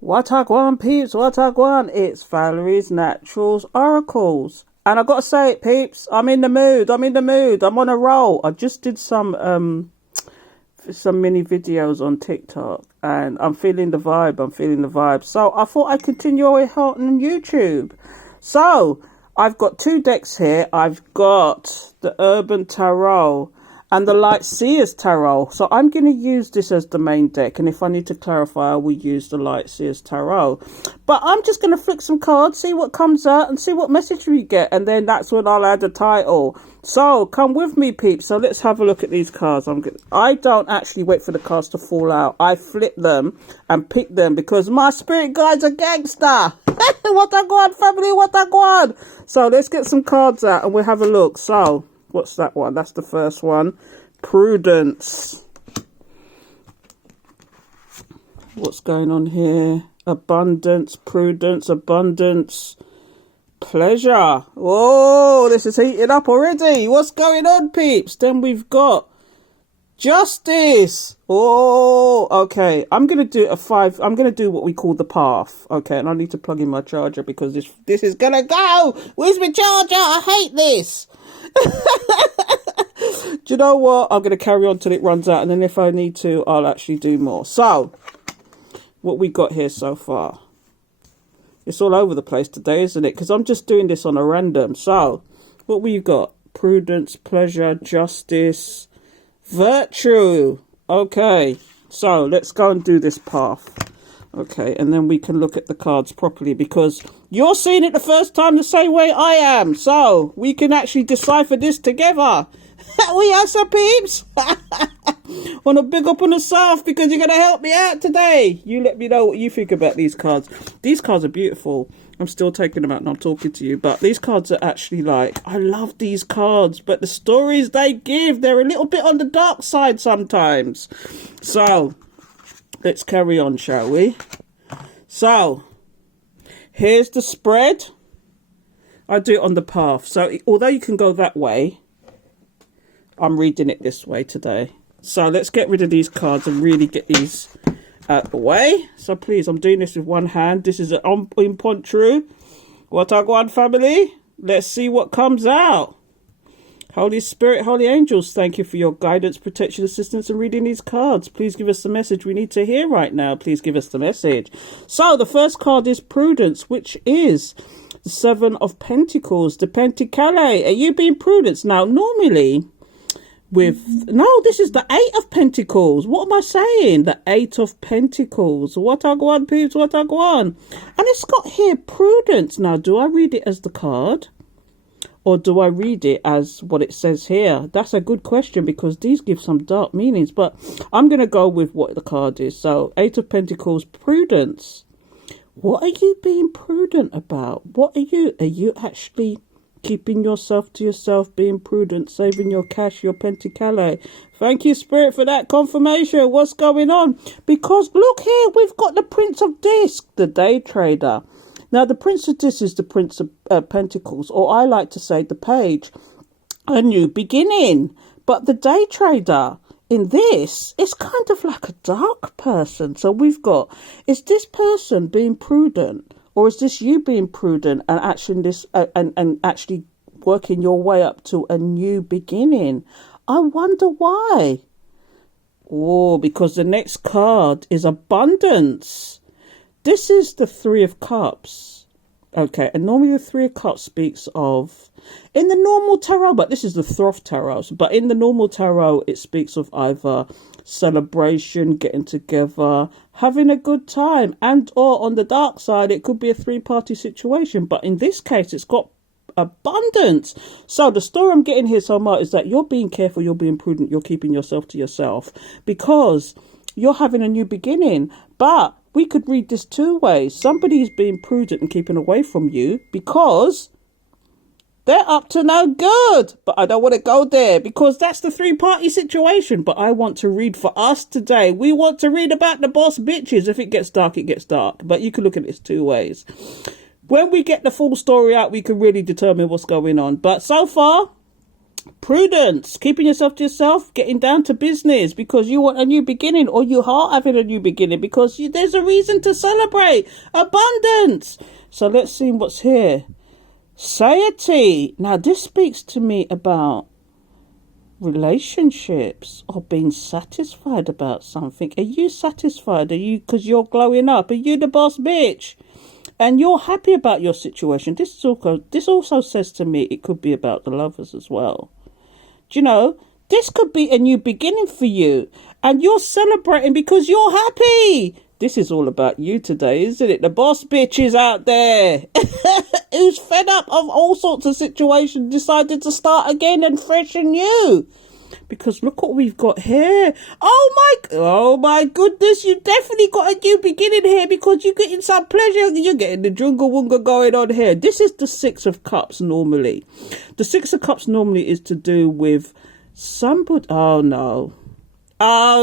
What I want, peeps, what I want. It's Valerie's Naturals Oracles. And I gotta say it, peeps, I'm in the mood. I'm on a roll. I just did some mini videos on TikTok and I'm feeling the vibe. So I thought I'd continue it on YouTube. So I've got two decks here. I've got the Urban Tarot and the Light Seers Tarot. So I'm going to use this as the main deck. And if I need to clarify, I will use the Light Seers Tarot. But I'm just going to flick some cards, see what comes out and see what message we get. And then that's when I'll add a title. So come with me, peeps. So let's have a look at these cards. I don't actually wait for the cards to fall out. I flip them and pick them because my spirit guide's a gangster. What I got, family, what I got. So let's get some cards out and we'll have a look. So what's that one? That's the first one. Prudence. What's going on here? Abundance, prudence, abundance, pleasure. Oh, this is heating up already. What's going on, peeps? Then we've got justice. Oh, okay. I'm going to do I'm going to do what we call the path. Okay, and I need to plug in my charger because this is going to go. Where's my charger? I hate this. Do you know what? I'm going to carry on till it runs out, and then if I need to, I'll actually do more. So, what we got here so far? It's all over the place today, isn't it? Because I'm just doing this on a random. So, what we got? Prudence, pleasure, justice, virtue. Okay, so let's go and do this path. Okay, and then we can look at the cards properly because you're seeing it the first time the same way I am. So we can actually decipher this together. We are some peeps. Want to big up on the South because you're going to help me out today. You let me know what you think about these cards. These cards are beautiful. I'm still taking them out and I'm talking to you. But these cards are actually I love these cards. But the stories they give, they're a little bit on the dark side sometimes. So let's carry on, shall we? So, here's the spread. I do it on the path. So, although you can go that way, I'm reading it this way today. So, let's get rid of these cards and really get these out the way. So, please, I'm doing this with one hand. This is an impromptu. What I got, family? Let's see what comes out. Holy Spirit, Holy Angels, thank you for your guidance, protection, assistance, and reading these cards. Please give us the message we need to hear right now. Please give us the message. So, the first card is Prudence, which is the Seven of Pentacles, the Pentacale. Are you being prudent? Now, normally, this is the Eight of Pentacles. What am I saying? The Eight of Pentacles. What I go on, peeps, what I go on. And it's got here, Prudence. Now, do I read it as the card? Or do I read it as what it says here? That's a good question because these give some dark meanings. But I'm going to go with what the card is. So, Eight of Pentacles, Prudence. What are you being prudent about? What are you? Are you actually keeping yourself to yourself, being prudent, saving your cash, your Pentacale? Thank you, Spirit, for that confirmation. What's going on? Because look here, we've got the Prince of Disc, the day trader. Now, the Prince of Disc is the Prince of Pentacles, or I like to say the page, a new beginning. But the day trader in this is kind of like a dark person. So we've got, is this person being prudent, or is this you being prudent and actually working your way up to a new beginning? I wonder why. Oh, because the next card is Abundance. This is the Three of Cups. Okay, and normally the Three of Cups speaks of, in the normal tarot, but this is the Thoth tarot, but in the normal tarot, it speaks of either celebration, getting together, having a good time, and or on the dark side, it could be a three-party situation. But in this case, it's got abundance. So the story I'm getting here so much is that you're being careful, you're being prudent, you're keeping yourself to yourself because you're having a new beginning. But we could read this two ways. Somebody is being prudent and keeping away from you because they're up to no good. But I don't want to go there because that's the three-party situation. But I want to read for us today. We want to read about the boss bitches. If it gets dark, it gets dark. But you can look at this two ways. When we get the full story out, we can really determine what's going on. But so far, Prudence, keeping yourself to yourself, getting down to business because you want a new beginning, or you are having a new beginning because there's a reason to celebrate. Abundance. So let's see what's here. Satiety. Now this speaks to me about relationships or being satisfied about something. Are you satisfied? Are you, because you're glowing up? Are you the boss bitch? And you're happy about your situation. This also says to me it could be about the lovers as well. Do you know, this could be a new beginning for you. And you're celebrating because you're happy. This is all about you today, isn't it? The boss bitches out there who's fed up of all sorts of situations, decided to start again and fresh and new. Because look what we've got here. Oh my goodness, you definitely got a new beginning here because you're getting some pleasure. You're getting the jungle wunga going on here. This is the Six of Cups normally. The Six of Cups normally is to do with somebody. Oh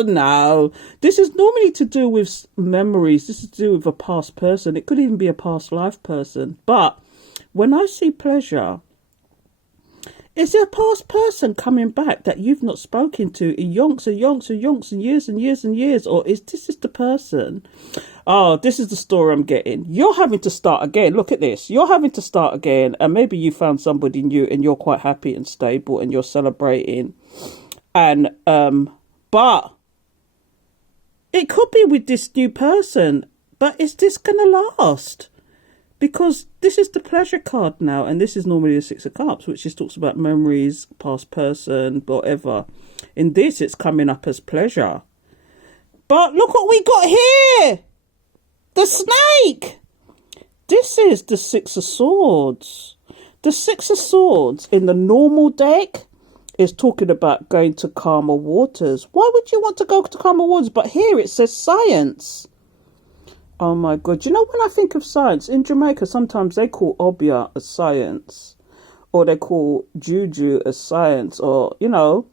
no. This is normally to do with memories. This is to do with a past person. It could even be a past life person. But when I see pleasure, is it a past person coming back that you've not spoken to in yonks and years and years and years? Or is this the person? Oh, this is the story I'm getting. You're having to start again. Look at this. You're having to start again. And maybe you found somebody new and you're quite happy and stable and you're celebrating. And, but it could be with this new person. But is this going to last? Because this is the pleasure card now, and this is normally the Six of Cups, which just talks about memories, past person, whatever. In this, it's coming up as pleasure. But look what we got here! The snake! This is the Six of Swords. The Six of Swords in the normal deck is talking about going to calmer waters. Why would you want to go to calmer waters? But here it says science. Oh my God. You know, when I think of science, in Jamaica, sometimes they call Obia as science. Or they call Juju as science. Or, you know,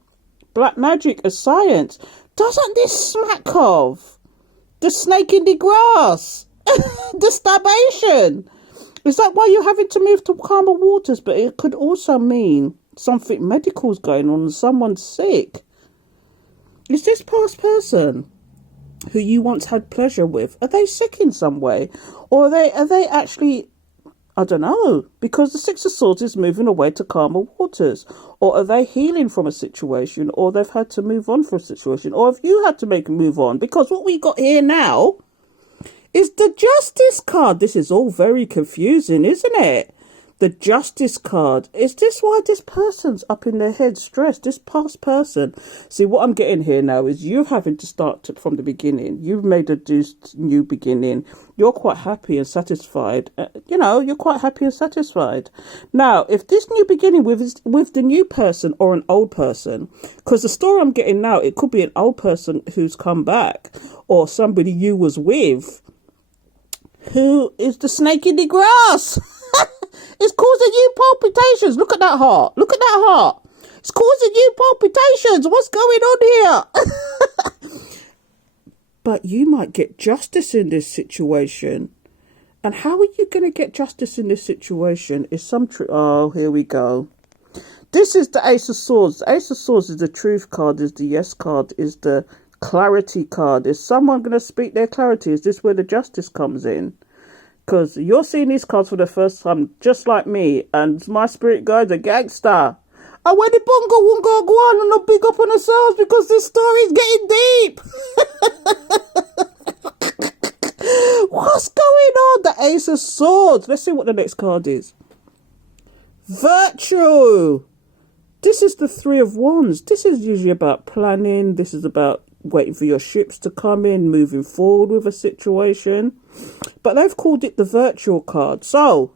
black magic as science. Doesn't this smack of the snake in the grass? The starvation? Is that why you're having to move to calmer waters? But it could also mean something medical's going on and someone's sick. Is this past person who you once had pleasure with, are they sick in some way? Or are they actually, I don't know, because the Six of Swords is moving away to calmer waters. Or are they healing from a situation, or they've had to move on from a situation, or have you had to make a move on? Because what we got here now is the Justice card. This is all very confusing, isn't it? The Justice card. Is this why this person's up in their head stressed? This past person. See, what I'm getting here now is you having to start from the beginning. You've made a new beginning. You're quite happy and satisfied. You're quite happy and satisfied. Now, if this new beginning with the new person or an old person, because the story I'm getting now, it could be an old person who's come back or somebody you was with who is the snake in the grass. It's causing you palpitations. Look at that heart. Look at that heart. It's causing you palpitations. What's going on here? But you might get justice in this situation. And how are you going to get justice in this situation? Is some truth. Oh, here we go. This is the Ace of Swords. The Ace of Swords is the truth card, is the yes card, is the clarity card. Is someone going to speak their clarity? Is this where the justice comes in? Because you're seeing these cards for the first time, just like me, and my spirit guide's a gangster. And when the bongo won't go on and not big up on ourselves because this story's getting deep. What's going on? The Ace of Swords. Let's see what the next card is. Virtue. This is the Three of Wands. This is usually about planning. This is about waiting for your ships to come in, moving forward with a situation. But they've called it the virtual card. So,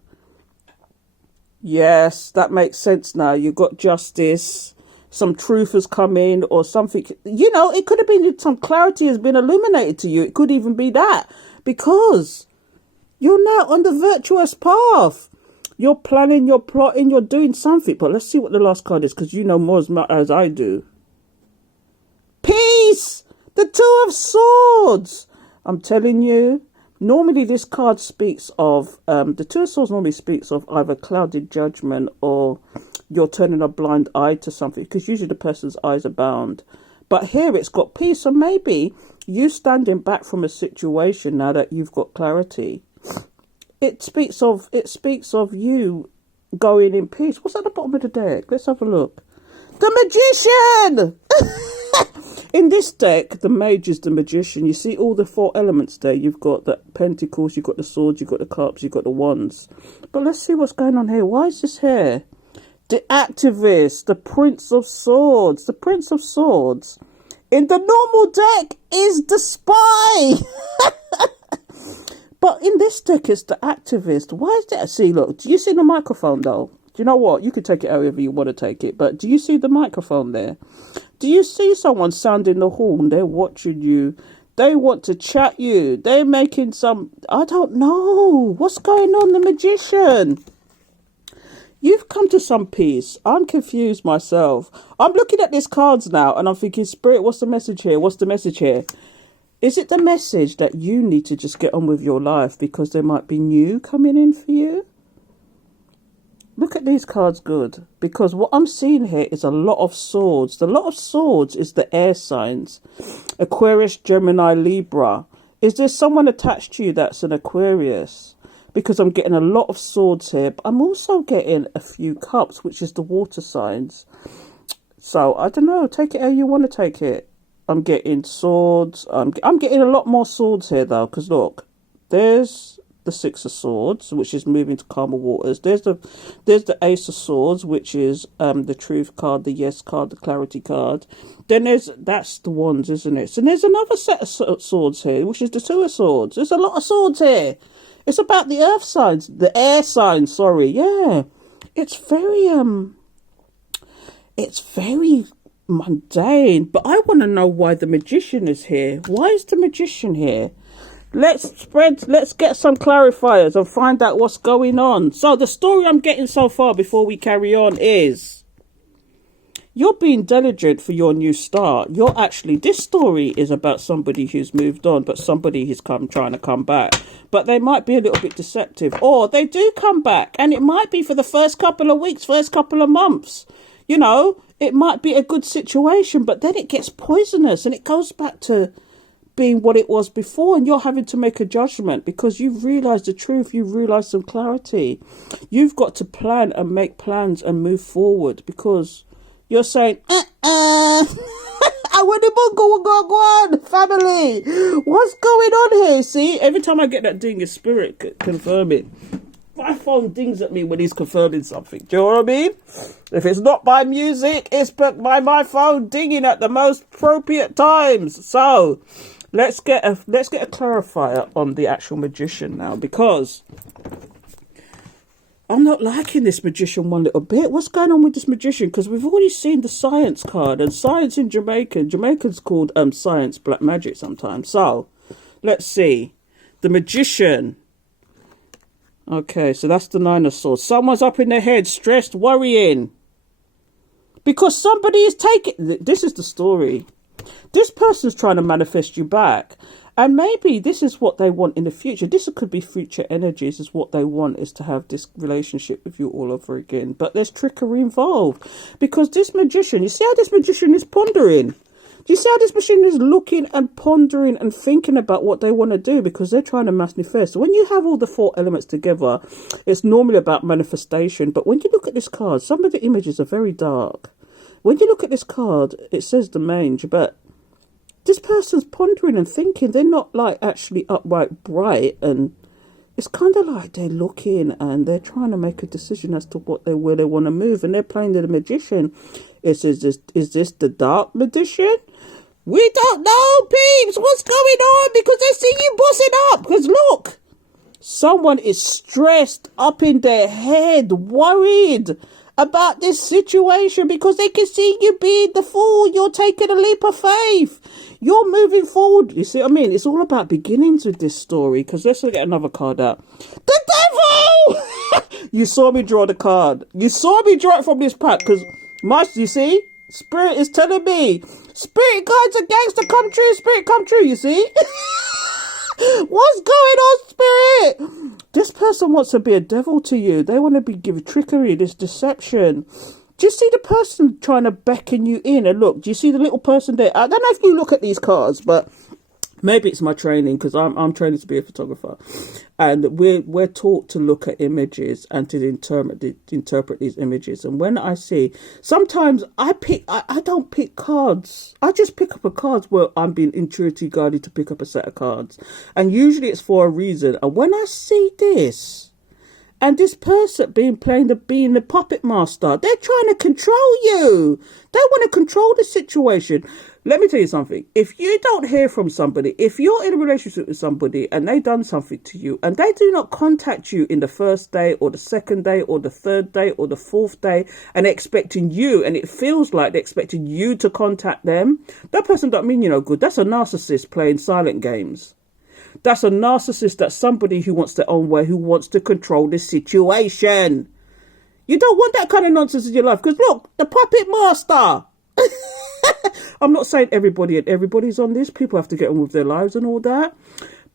yes, that makes sense now. You've got justice. Some truth has come in or something. You know, it could have been some clarity has been illuminated to you. It could even be that. Because you're now on the virtuous path. You're planning, you're plotting, you're doing something. But let's see what the last card is, because you know more as I do. Peace! The Two of Swords! I'm telling you, normally this card speaks of, the Two of Swords normally speaks of either clouded judgment or you're turning a blind eye to something, because usually the person's eyes are bound. But here it's got peace. So maybe you standing back from a situation now that you've got clarity. It speaks of you going in peace. What's at the bottom of the deck? Let's have a look. The Magician! In this deck, the Mage is the Magician. You see all the 4 elements there. You've got the Pentacles, you've got the Swords, you've got the Cups, you've got the Wands. But let's see what's going on here. Why is this here? The Activist, the Prince of Swords. The Prince of Swords in the normal deck is the Spy. But in this deck, it's the Activist. Why is that? See, look, do you see the microphone though? Do you know what? You can take it however you want to take it. But do you see the microphone there? Do you see someone sounding the horn? They're watching you. They want to chat you. They're making some... I don't know. What's going on, the Magician? You've come to some peace. I'm confused myself. I'm looking at these cards now and I'm thinking, Spirit, what's the message here? What's the message here? Is it the message that you need to just get on with your life because there might be new coming in for you? Look at these cards good, because what I'm seeing here is a lot of swords. The lot of swords is the air signs. Aquarius, Gemini, Libra. Is there someone attached to you that's an Aquarius? Because I'm getting a lot of swords here, but I'm also getting a few cups, which is the water signs. So, I don't know. Take it how you want to take it. I'm getting swords. I'm getting a lot more swords here, though, because look. There's the 6 of Swords, which is moving to calmer waters. There's the Ace of Swords, which is the Truth card, the Yes card, the Clarity card. Then that's the Wands, isn't it? So there's another set of swords here, which is the 2 of Swords. There's a lot of swords here. It's about the earth signs, the air signs, sorry. Yeah. It's very mundane, but I want to know why the Magician is here. Why is the Magician here? Let's get some clarifiers and find out what's going on. So the story I'm getting so far before we carry on is you're being diligent for your new start. This story is about somebody who's moved on, but somebody who's trying to come back. But they might be a little bit deceptive, or they do come back and it might be for the first couple of weeks, first couple of months. You know, it might be a good situation, but then it gets poisonous and it goes back to being what it was before, and you're having to make a judgment because you've realized the truth, you've realized some clarity. You've got to plan and make plans and move forward, because you're saying I want to go family. What's going on here? See, every time I get that ding, is Spirit confirming. My phone dings at me when he's confirming something. Do you know what I mean? If it's not by music, it's by my phone dinging at the most appropriate times. So let's get a clarifier on the actual Magician now, because I'm not liking this Magician one little bit. What's going on with this Magician? Because we've already seen the Science card, and Science in Jamaican's called Science Black Magic sometimes. So let's see. The Magician. Okay, so that's the 9 of Swords. Someone's up in their head, stressed, worrying, because somebody is taking... This is the story. This person's trying to manifest you back. And maybe this is what they want in the future. This could be future energies, is what they want, is to have this relationship with you all over again. But there's trickery involved. Because this Magician, you see how this Magician is pondering? Do you see how this Magician is looking and pondering and thinking about what they want to do? Because they're trying to manifest. When you have all the 4 elements together, it's normally about manifestation. But when you look at this card, some of the images are very dark. When you look at this card, it says the Mange, but this person's pondering and thinking. They're not like actually upright bright, and it's kind of like they're looking and they're trying to make a decision as to where they want to move, and they're playing the Magician. Is this the Dark Magician? We don't know, peeps, what's going on, because they see you bossing up. Because look, someone is stressed up in their head, worried about this situation, because they can see you being the fool. You're taking a leap of faith. You're moving forward. You see what I mean? It's all about beginnings with this story. Because let's get another card out. The devil! You saw me draw the card. You saw me draw it from this pack. Because you see? Spirit is telling me. Spirit guides a gangster come true. Spirit come true, you see? What's going on, Spirit? This person wants to be a devil to you. They want to give trickery, this deception. Do you see the person trying to beckon you in? And look, do you see the little person there? I don't know if you look at these cards, but maybe it's my training, because I'm training to be a photographer, and we're taught to look at images and to interpret these images. And when I see, sometimes I don't pick cards. I just pick up a card where I'm being intuitively guided to pick up a set of cards, and usually it's for a reason. And when I see this, and this person being the puppet master, they're trying to control you. They want to control the situation. Let me tell you something. If you don't hear from somebody, if you're in a relationship with somebody and they've done something to you and they do not contact you in the first day or the second day or the third day or the fourth day, and they're expecting you, and it feels like they're expecting you to contact them, that person don't mean you no good. That's a narcissist playing silent games. That's a narcissist. That's somebody who wants their own way, who wants to control the situation. You don't want that kind of nonsense in your life, because look, the puppet master. I'm not saying everybody's on this. People have to get on with their lives and all that.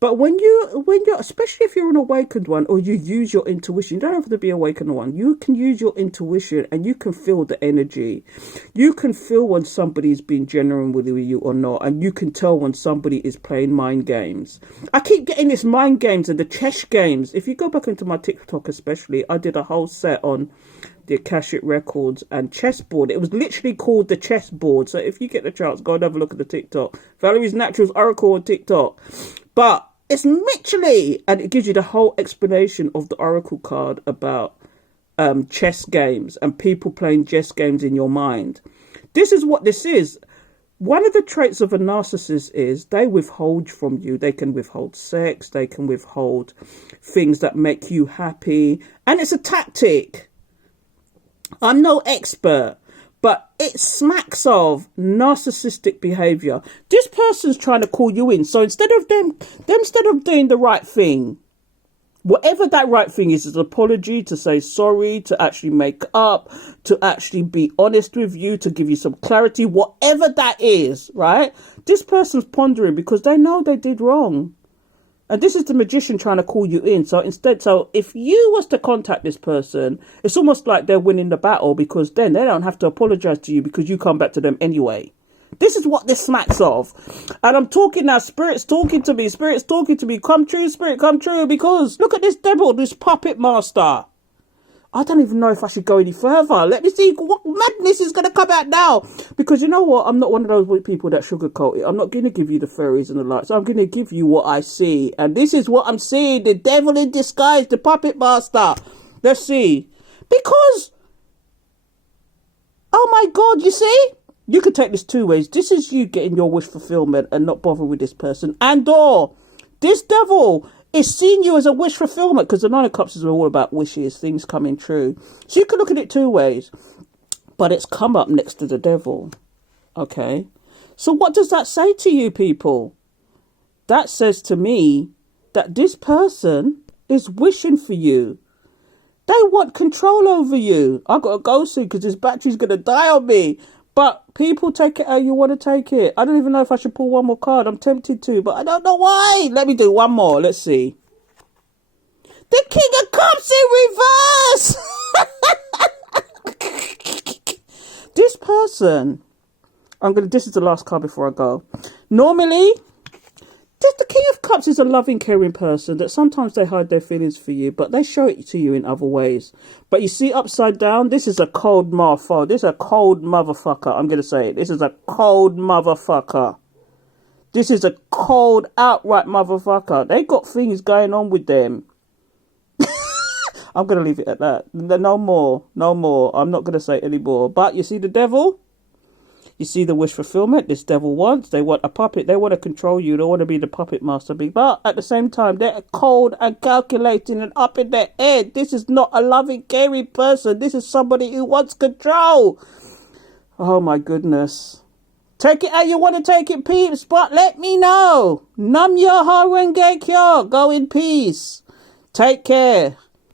But when you're, especially if you're an awakened one, or you use your intuition, you don't have to be awakened one. You can use your intuition and you can feel the energy. You can feel when somebody's being genuine with you or not. And you can tell when somebody is playing mind games. I keep getting this mind games and the chess games. If you go back into my TikTok especially, I did a whole set on the Akashic Records and chessboard. It was literally called the chessboard. So if you get the chance, go and have a look at the TikTok. Valerie's Naturals Oracle on TikTok. But it's literally, and it gives you the whole explanation of the Oracle card about chess games and people playing chess games in your mind. This is what this is. One of the traits of a narcissist is they withhold from you. They can withhold sex. They can withhold things that make you happy. And it's a tactic. I'm no expert, but it smacks of narcissistic behavior. This person's trying to call you in. So instead of doing the right thing, whatever that right thing is an apology, to say sorry, to actually make up, to actually be honest with you, to give you some clarity, whatever that is, right? This person's pondering because they know they did wrong. And this is the magician trying to call you in. So if you was to contact this person, it's almost like they're winning the battle, because then they don't have to apologize to you because you come back to them anyway. This is what this smacks of. And I'm talking now, Spirit's talking to me. Come true, Spirit, come true. Because look at this devil, this puppet master. I don't even know if I should go any further. Let me see what madness is going to come out now. Because you know what? I'm not one of those people that sugarcoat it. I'm not going to give you the fairies and the lights. I'm going to give you what I see. And this is what I'm seeing. The devil in disguise, the puppet master. Let's see. Because, oh my God, you see? You could take this two ways. This is you getting your wish fulfillment and not bothering with this person. And or this devil is seeing you as a wish fulfillment, because the Nine of Cups is all about wishes, things coming true. So you can look at it two ways. But it's come up next to the devil. Okay. So what does that say to you people? That says to me that this person is wishing for you. They want control over you. I've got to go soon because this battery's going to die on me. But people, take it how you want to take it. I don't even know if I should pull one more card. I'm tempted to, but I don't know why. Let me do one more. Let's see. The King of Cups in reverse. This person, this is the last card before I go. Normally, the King of Cups is a loving, caring person that sometimes they hide their feelings for you, but they show it to you in other ways. But you see upside down, this is a cold motherfucker. This is a cold motherfucker. I'm going to say it. This is a cold motherfucker. This is a cold, outright motherfucker. They got things going on with them. I'm going to leave it at that. No more. I'm not going to say it anymore. But you see the devil? You see the wish fulfillment this devil wants. They want a puppet. They want to control you. They want to be the puppet master. But at the same time, they're cold and calculating and up in their head. This is not a loving, caring person. This is somebody who wants control. Oh my goodness. Take it how you want to take it, peeps. But let me know. Nam yo ho renge kyo. Go in peace. Take care.